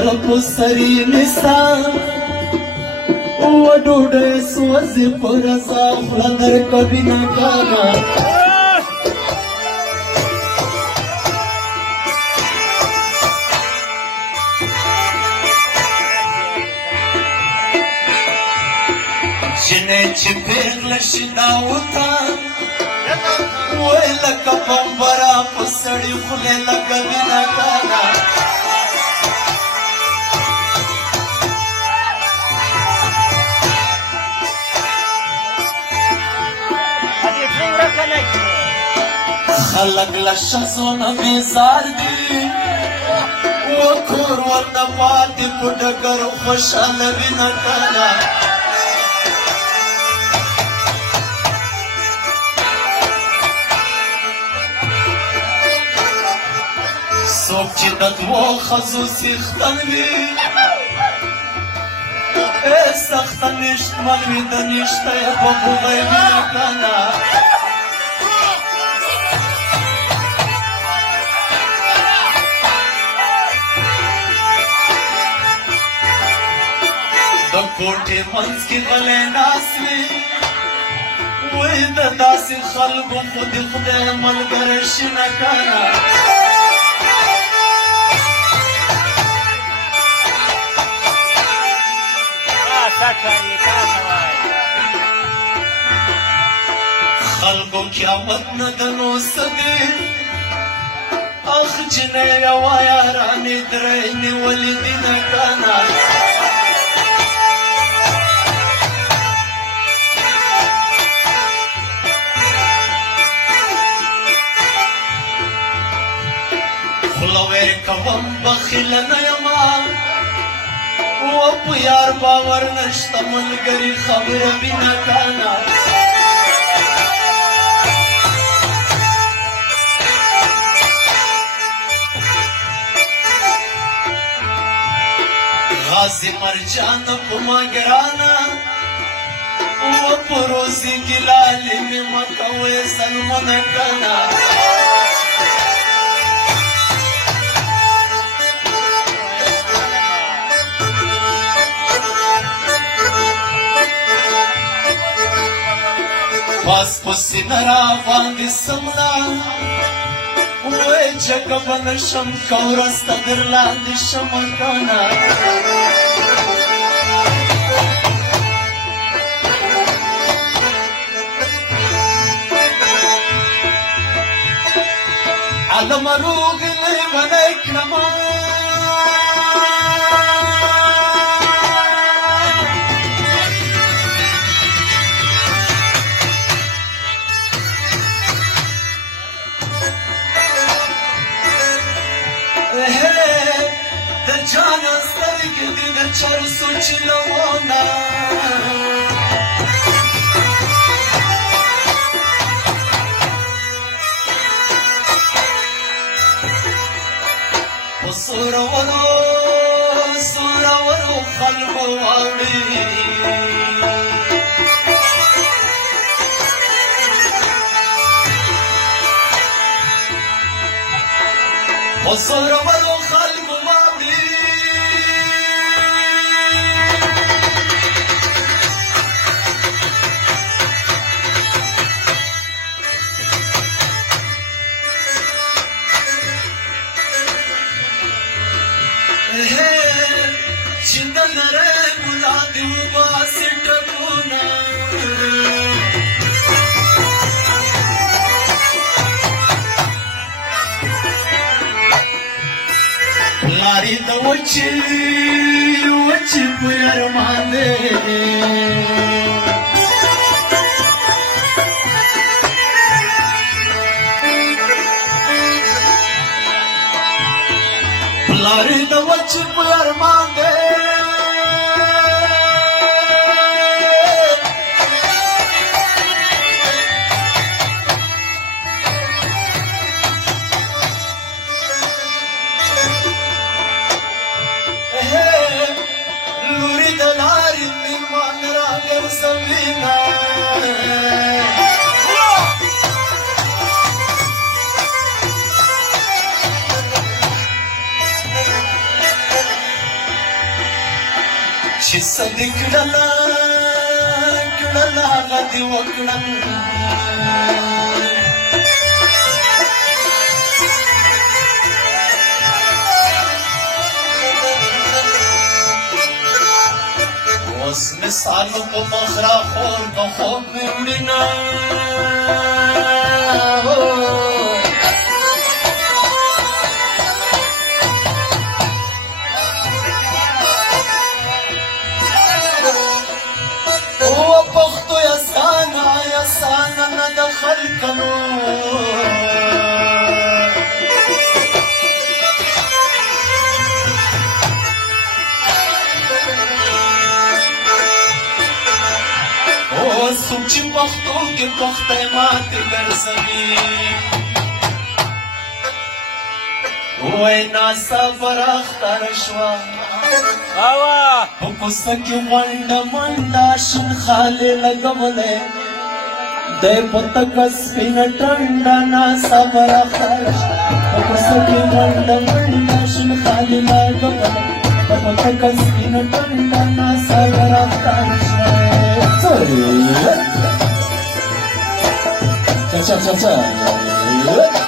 لمر پسری نسا و ډوډۍ سوځي په رضا خوله درکوي ناکانا جنې چې پیغله شي ناوته وای لکه بمبره په سړي خولې لګوي ناکانا خلق له ښځو نه بیزار دي و کور ورته پاتې په ډګر خوشحاله وي ناکانا څوک چې د دوو ښځو څښتن وي سخته نیشتمن وي د نیشته یې په بوغی وي ناکانا د کوټې منځ کې غلی ناست وي وایي د داسې خلکو خو د خدای ملګری شي ناکانا خلکو قیامت نه د نو څه دي اخ جنۍ یوه یارانې درې نیولې دي ناکانا خوله ویر کوم بخیله نه یمه و په یار باور نشته ملګري خبره وي ناکانا غازي مرجان په ما ګرانه و په روزي کې لالې مې مه کوې ظلمونه کنه باز په سینه راباندې سمله وای جګه به نشم که ورځ ته در لاندې شمه کنه علمه روغې لرې منی کړمه د جانا سترګې دې د چرسو چیلونه په زورورو خلکو واوړي په زورورو خلکو واوړي چې د نری ګلا دې وباسي ټکونه لارې د وچې په ارمان دی لارې د وچې په ارمان دی لوري د لارې میلمان راګرځوینه چې صدق کړل هغه دې وکړل اوس مثال په مخ را خور د خوب مې وړینه پختو یسانا نه د خلکانو څوک چې پښتو کې پختی ماتې ګرځوي وای ناصبره ښکاره شوه په کوڅه کې غونډه منډه شین خالي لګولی دی په تکه سپینه ټنډه ناصبره ښکاره شوه په کوڅه کې غونډه منډه شین خالي لګولی په تکه سپینه ټنډه ناصبره ښکاره شوه Cha cha cha cha.